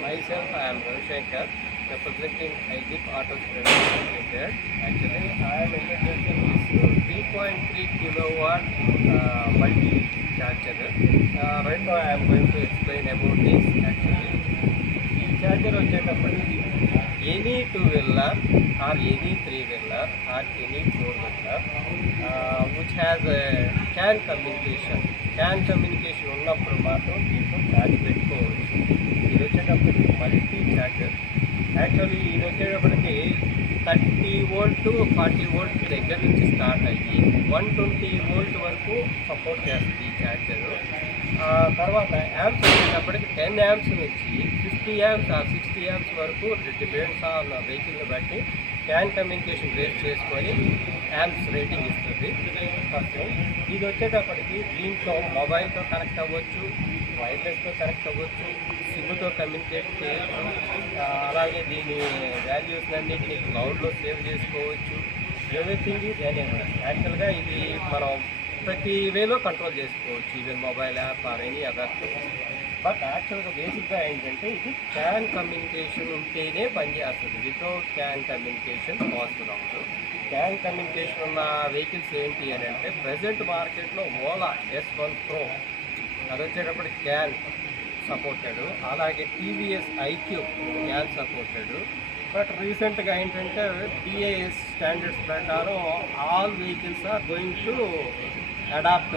Myself, I am Ravi Shankar, representing IGIP Auto Private Limited. Actually, I am introducing this 3.3 kilowatt multi-charger. Right now, I am going to explain about this. Actually, ఈ charger వచ్చేటప్పటికి any two-wheeler or any three-wheeler or any four-wheeler which has a CAN communication. CAN communication ఉన్నప్పుడు మాత్రం దీంట్లో charge పెట్టుకోవచ్చు. ఇది వచ్చేటప్పటికి multi charger. Actually ఇది వచ్చేటప్పటికి 30 వోల్ట్ 40 వోల్ట్ దగ్గర నుంచి స్టార్ట్ అయ్యి 120 వోల్ట్ వరకు సపోర్ట్ చేస్తుంది ఈ ఛార్జరు. తర్వాత యాంప్స్ వచ్చేటప్పటికి 10 యాంప్స్ నుంచి 50 యాంప్స్ ఆ 60 యాంప్స్ వరకు డిపెండ్స్ ఆన్ వెహికల్ని బట్టి క్యాన్ కమ్యూనికేషన్ బేస్ చేసుకొని యాంప్స్ రేటింగ్ ఇస్తుంది. ఫస్ట్ ఇది వచ్చేటప్పటికి దీంట్లో మొబైల్తో కనెక్ట్ అవ్వచ్చు, వైర్లెస్తో కనెక్ట్ అవ్వచ్చు, సిమ్తో కమ్యూనికేట్ చేయొచ్చు. అలాగే దీని వాల్యూస్ అన్నింటినీ క్లౌడ్లో సేవ్ చేసుకోవచ్చు. Everything is enable. యాక్చువల్గా ఇది మనం ప్రతి వేలో కంట్రోల్ చేసుకోవచ్చు, even mobile app or any other thing. But యాక్చువల్గా బేసిక్గా ఏంటంటే ఇది క్యాన్ కమ్యూనికేషన్ ఉంటేనే పనిచేస్తుంది. వితౌట్ క్యాన్ కమ్యూనికేషన్ పాసిబుల్ అవ్వదు. క్యాన్ కమ్యూనికేషన్ ఉన్న వెహికల్స్ ఏంటి అని అంటే ప్రజెంట్ మార్కెట్లో ఓలా S1 Pro అది వచ్చేటప్పుడు క్యాన్ సపోర్టెడ్, అలాగే TVS iQube CAN supported. But రీసెంట్గా ఏంటంటే BIS స్టాండర్డ్స్ ప్రకారం all vehicles are going to adapt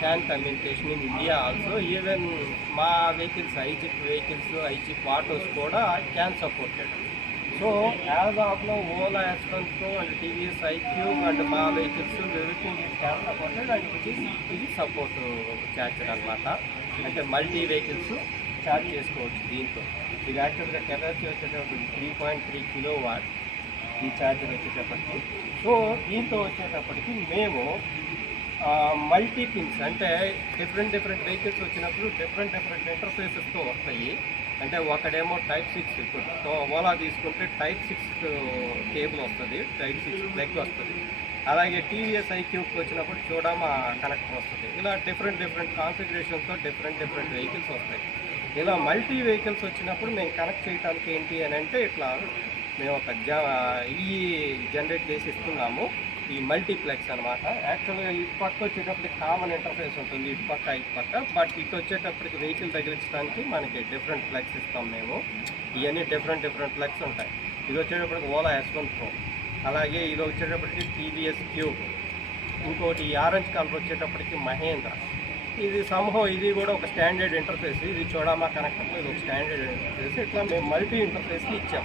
CAN communication in India also. Even మా వెహికల్స్ ఐజిప్ ఆటోస్ కూడా CAN supported. So as of now Ola S1 Pro and TVS iQube and మా vehicles everything is CAN supported and ఇది support charger అనమాట. అంటే multi vehicles charge చేసుకోవచ్చు దీంతో. ఇది యాక్చువల్గా కెపాసిటీ వచ్చేటప్పటికి 3.3 కిలోవాట్ ఈ ఛార్జర్ వచ్చేటప్పటికి. సో దీంతో వచ్చేటప్పటికి మేము మల్టీ పిన్స్ అంటే డిఫరెంట్ వెహికల్స్ వచ్చినప్పుడు డిఫరెంట్ ఇంటర్ఫేసెస్తో వస్తాయి. అంటే ఒకడేమో Type 6, ఇప్పుడు ఓలా తీసుకుంటే Type 6 కేబుల్ వస్తుంది, Type 6 ప్లగ్ వస్తుంది. అలాగే టీవీఎస్ ఐక్యూకి వచ్చినప్పుడు చూడమా కనెక్టర్ వస్తుంది. ఇలా డిఫరెంట్ కాన్ఫిగరేషన్తో డిఫరెంట్ వెహికల్స్ వస్తాయి. ఇలా మల్టీ వెహికల్స్ వచ్చినప్పుడు మేము కనెక్ట్ చేయడానికి ఏంటి అని అంటే ఇట్లా మేము ఒక ఈ జనరేట్ చేసి ఇస్తున్నాము, ఈ మల్టీప్లెక్స్ అనమాట. యాక్చువల్గా ఇటు పక్క వచ్చేటప్పటికి కామన్ ఇంటర్ఫేస్ ఉంటుంది, ఇటు పక్క. బట్ ఇటు వచ్చేటప్పటికి వెహికల్ తగిలించడానికి మనకి డిఫరెంట్ ప్లగ్స్ ఇస్తాం మేము. ఇవన్నీ డిఫరెంట్ ప్లగ్స్ ఉంటాయి. ఇది వచ్చేటప్పటికి ఓలా S1 Pro, అలాగే ఇది వచ్చేటప్పటికి టీవీఎస్ క్యూబ్, ఇంకోటి ఈ ఆరెంజ్ కలర్ వచ్చేటప్పటికి మహేంద్ర. ఇది ఇది కూడా ఒక స్టాండర్డ్ ఇంటర్ఫేస్. ఇది చూడమా కనెక్టర్లో ఇది ఒక స్టాండర్డ్ ఇంటర్ఫేస్. ఇట్లా మేము మల్టీ ఇంటర్ఫేస్కి ఇచ్చాం.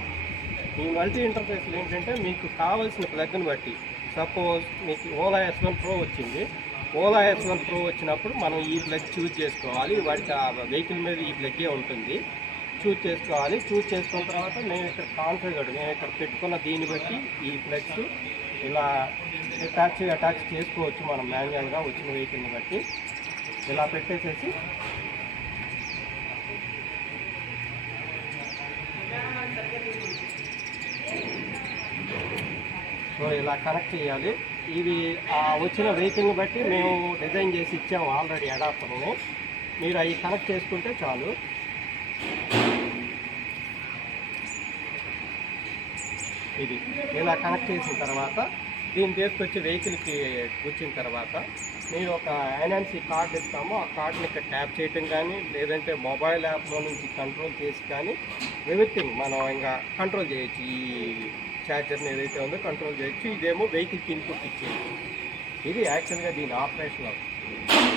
ఈ మల్టీ ఇంటర్ఫేస్లు ఏంటంటే మీకు కావాల్సిన ప్లగ్ని బట్టి, సపోజ్ మీకు ఓలా S1 Pro వచ్చింది, ఓలా S1 Pro వచ్చినప్పుడు మనం ఈ ప్లగ్ చూజ్ చేసుకోవాలి. వాడికి ఆ వెహికల్ మీద ఈ ప్లగ్గే ఉంటుంది, చూజ్ చేసుకోవాలి. చూజ్ చేసుకున్న తర్వాత మేము ఇక్కడ పెట్టుకున్న దీన్ని బట్టి ఈ ప్లగ్స్ ఇలా అటాచ్ చేసుకోవచ్చు మనం మాన్యువల్గా వచ్చిన వెహికల్ని బట్టి. ఇలా పెట్టేసేసి సో ఇలా కనెక్ట్ చేయాలి. ఇవి వచ్చిన వెహికల్ని బట్టి మేము డిజైన్ చేసి ఇచ్చాము ఆల్రెడీ అడాప్టర్ని. మీరు అవి కనెక్ట్ చేసుకుంటే చాలు. ఇది ఇలా కనెక్ట్ చేసిన తర్వాత దీన్ని తీసుకొచ్చి వెహికల్కి వచ్చిన తర్వాత మీరు ఒక ఎన్ఎన్సీ కార్డ్ ఇస్తామో ఆ కార్డ్ని ఇక్కడ ట్యాప్ చేయటం కానీ, లేదంటే మొబైల్ యాప్లో నుంచి కంట్రోల్ చేసి కానీ ఎవ్రీథింగ్ మనం ఇంకా కంట్రోల్ చేయొచ్చు. ఈ ఛార్జర్ని ఏదైతే ఉందో కంట్రోల్ చేయొచ్చు. ఇదేమో వెహికల్కి ఇన్పుట్ ఇచ్చేది. ఇది యాక్చువల్గా దీని ఆపరేషన్ అవుతుంది.